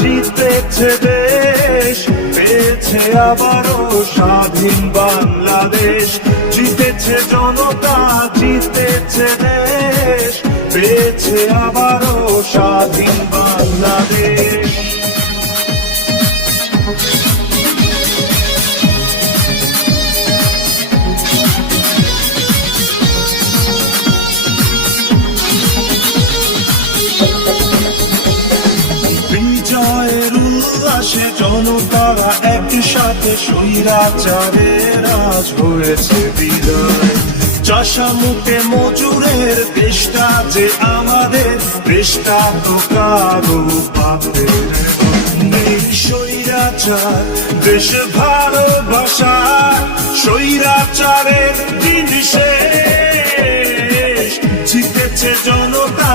জিতেছে দেশ, পেয়েছে আবারও স্বাধীন বাংলাদেশ। জিতেছে জনতা, জিতেছে দেশ, পেয়েছে আবারও স্বাধীন বাংলাদেশ। বিজয়ের উল্লাসে জনতারা একসাথে, স্বৈরাচারের আজ হয়েছে বিদায়। চাষামুখে মজুরের দেশটা যে আমাদের, দেশটা তো কারো বাপের নেই। স্বৈরাচার দেশ ভালোবাসা, স্বৈরাচারের দিন শেষ। জিতেছে জনতা,